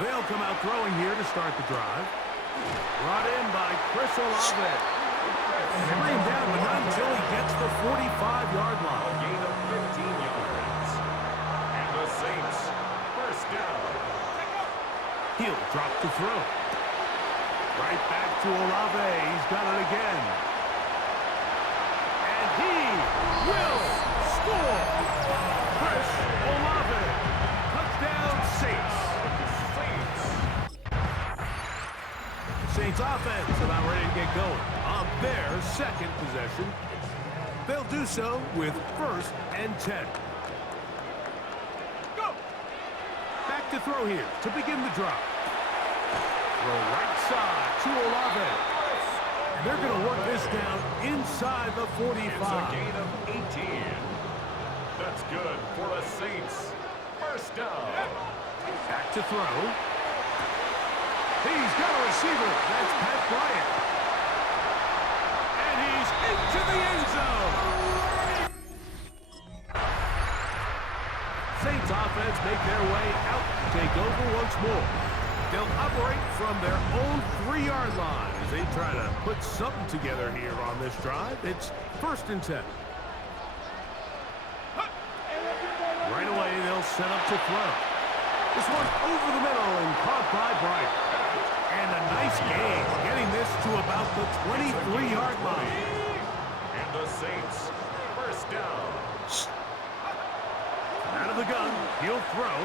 They'll come out throwing here to start the drive. Brought in by Chris Olave. They bring him down, but not until he gets the 45-yard line. A gain of 15 yards. And the Saints, first down. He'll drop to throw. Right back to Olave. He's got it again. And he will score. Chris Olave. Touchdown, Saints. Saints offense about ready to get going on their second possession. They'll do so with 1st and 10. Go! Back to throw here to begin the drive. Throw right side to Olave. And they're going to work this down inside the 45. It's a gain of 18. That's good for the Saints. First down. Back to throw. He's got a receiver. That's Pat Bryant. And he's into the end zone. Saints offense make their way out to take over once more. They'll operate from their own 3-yard line as they try to put something together here on this drive. It's 1st and 10. Right away, they'll set up to throw. This one over the middle and caught by Bryant. And a nice gain, getting this to about the 23-yard line. And the Saints, first down. Out of the gun, he'll throw.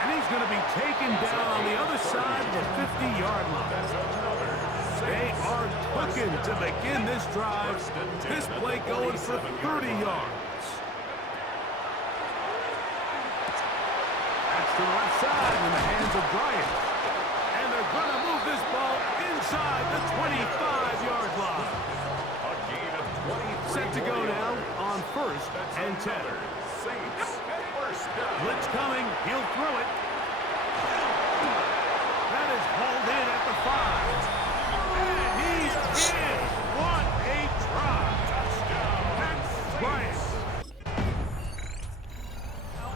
And he's going to be taken down on the other side of the 50-yard line. They are cooking to begin this drive. This play going for 30 yards. To the left side in the hands of Bryant. And they're going to move this ball inside the 25-yard line. A gain of 23. Set to go now on 1st and 10. Saints, first down. Blitz coming. He'll throw it. That is hauled in at the 5. And he's in. What a try. That's Bryant.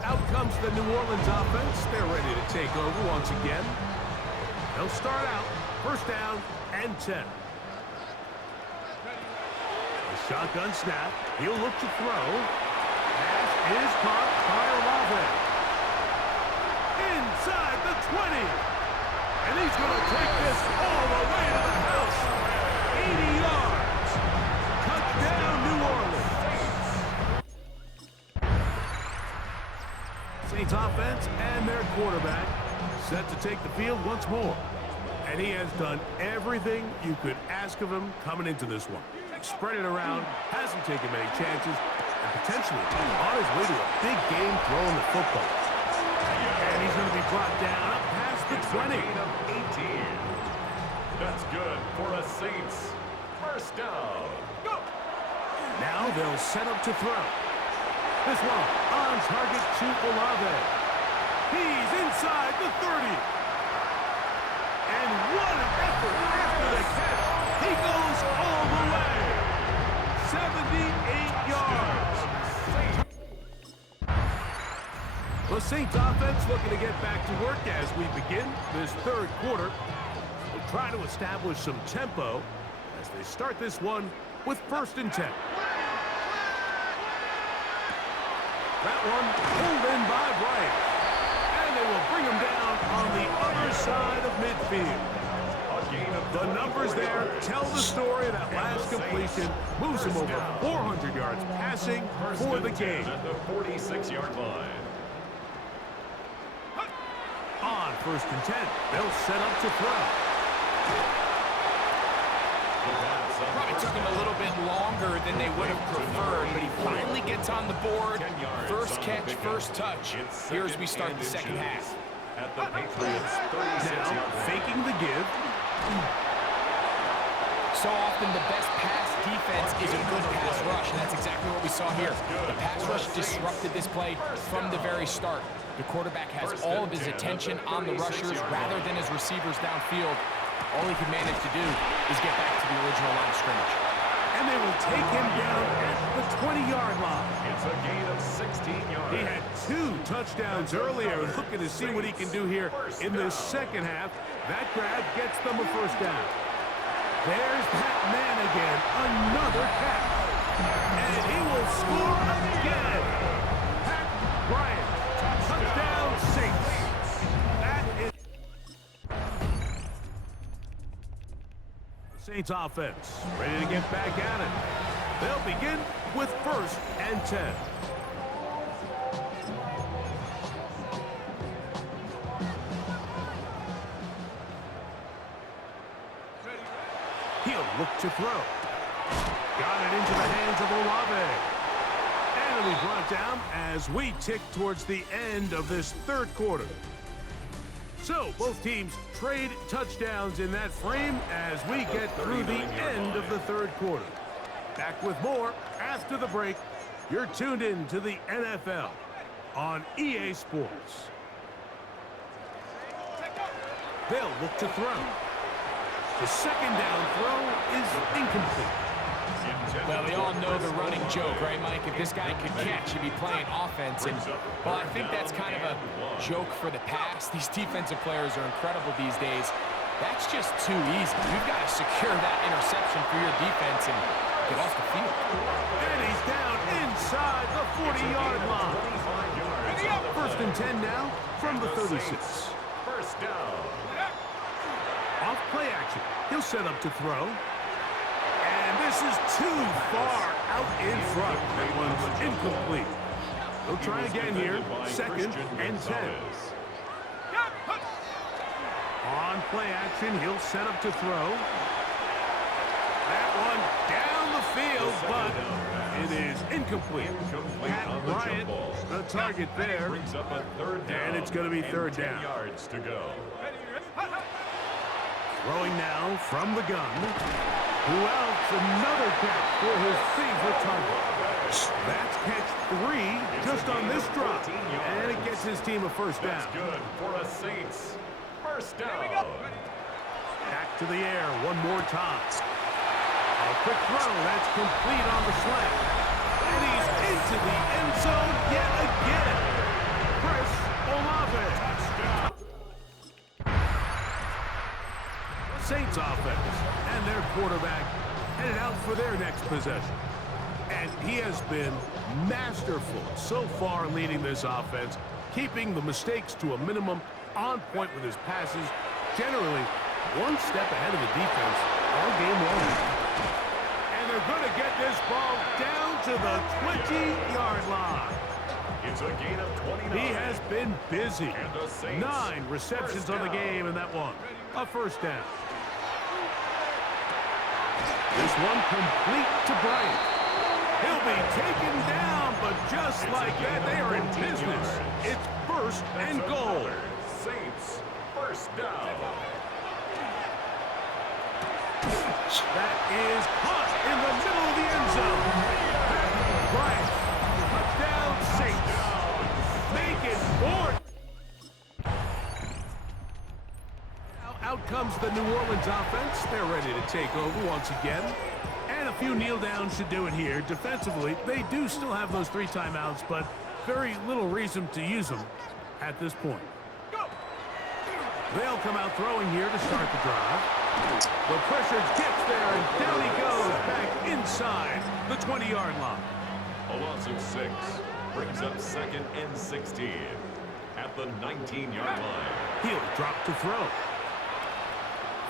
Out comes the New Orleans offense. They're ready to take over once again. They'll start out 1st down and 10. A shotgun snap. He'll look to throw. Pass is caught by Olave. Inside the 20. And he's going to take this all the way to the house. 80 yards. Touchdown, New Orleans. Saints offense and their quarterback set to take the field once more. And he has done everything you could ask of him coming into this one. Spread it around, hasn't taken many chances, and potentially on his way to a big game throwing the football. And he's going to be brought down up past the 20. Of 18. That's good for the Saints. First down. Go! Now they'll set up to throw. This one on target to Olave. He's inside the 30. And what an effort after the catch. He goes all the way. 78 yards. The Saints offense looking to get back to work as we begin this 3rd quarter. We'll try to establish some tempo as they start this one with 1st and 10. That one pulled in by Bryant. And they will bring him down on the other side of midfield. The numbers there tell the story. That last completion moves him over 400 yards passing for the game. At the 46-yard line. On 1st and 10, they'll set up to throw. Probably took him a little bit longer than they would have preferred, but he finally gets on the board. First catch, first touch. Here as we start the second half. At the Patriots' 36-yard Now, faking the give. So often the best pass defense is a good pass rush, and that's exactly what we saw here. The pass rush disrupted this play from the very start. The quarterback has all of his attention on the rushers rather than his receivers downfield. All he can manage to do is get back to the original line of scrimmage. And and they will take him down at the 20-yard line. It's a gain of 16 yards. He had 2 touchdowns earlier. Looking to see what he can do here in the second half. That grab gets them a first down. There's that man again. Another catch. And he will score again. Pat Bryant. Touchdown Saints. That is the Saints offense. Ready to get back at it. They'll begin with 1st and 10. He'll look to throw. Got it into the hands of Olave. And it'll be brought down as we tick towards the end of this 3rd quarter. So both teams trade touchdowns in that frame as we get through the end of the 3rd quarter. Back with more after the break. You're tuned in to the NFL on EA Sports. They'll look to throw. The 2nd down throw is incomplete. Well, we all know the running joke, right, Mike? If this guy could catch, he'd be playing offense. And, well, I think that's kind of a joke for the pass. These defensive players are incredible these days. That's just too easy. You've got to secure that interception for your defense and get off the field. And he's down inside the 40-yard line. 1st and 10 now from the 36. First down. Off play action. He'll set up to throw. And this is too far out in front. That one's incomplete. He'll try again here. 2nd and 10. On play action, he'll set up to throw. That one down the field, but it is incomplete. Pat Bryant, the target there. And it's going to be 3rd down. 10 yards to go. Throwing now from the gun. Who else? Another catch for his favorite target. That's catch 3 just on this drop. And it gets his team a first down. That's good for a Saints. First down. Back to the air one more time. A quick throw. That's complete on the slant. And he's into the end zone yet again. Chris Olave. Saints offense and their quarterback headed out for their next possession. And he has been masterful so far leading this offense, keeping the mistakes to a minimum, on point with his passes, generally one step ahead of the defense all game long. And they're going to get this ball down to the 20-yard line. It's a gain of 29. He has been busy. 9 receptions on the game in that one. A first down. This one complete to Bryant. He'll be taken down, but just like that, they are in business. It's 1st and goal. Saints, first down. That is caught in the middle of the end zone. Bryant, touchdown Saints. Make it 4th. Out comes the New Orleans offense. They're ready to take over once again. And a few kneel downs should do it here. Defensively, they do still have those 3 timeouts, but very little reason to use them at this point. They'll come out throwing here to start the drive. The pressure gets there, and down he goes back inside the 20-yard line. A loss of 6 brings up 2nd and 16 at the 19-yard line. He'll drop to throw.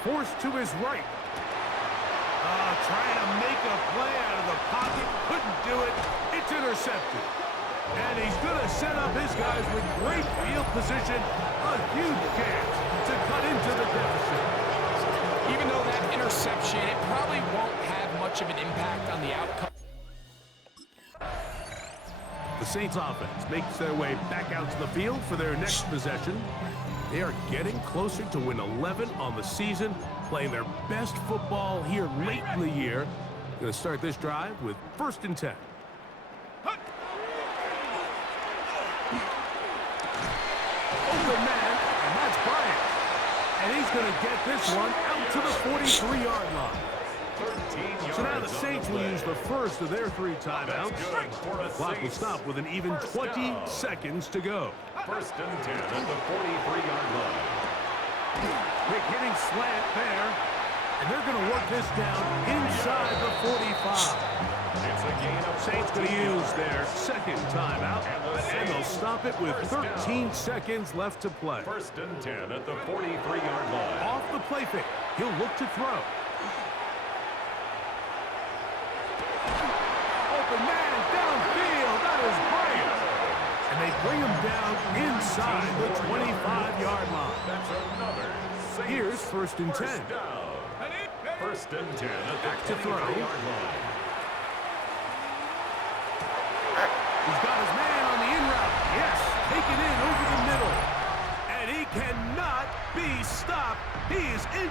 Forced to his right. Trying to make a play out of the pocket. Couldn't do it. It's intercepted. And he's going to set up his guys with great field position. A huge chance to cut into the deficit. Even though that interception, it probably won't have much of an impact on the outcome. The Saints offense makes their way back out to the field for their next possession. They are getting closer to win 11 on the season, playing their best football here late in the year. Going to start this drive with 1st and 10. Open man, and that's Bryant. And he's going to get this one out to the 43-yard line. 13 So now the Saints will use the first of their 3 timeouts. The clock will stop with an even 20 seconds to go. First and 10 at the 43-yard line. Quick hitting slant there. And they're going to work this down inside the 45. It's a gain of Saints going to use their second timeout. And they'll stop it with 13 seconds left to play. First and 10 at the 43-yard line. Off the play fake. He'll look to throw. Open man downfield. That is great. And they bring him down inside the 25-yard line. That's another Saints Here's first and 10. down. First and 10 at the Back to throw. 23-yard line. He's got his man on the in route. Yes, taken in over the middle. And he cannot be stopped. He is in.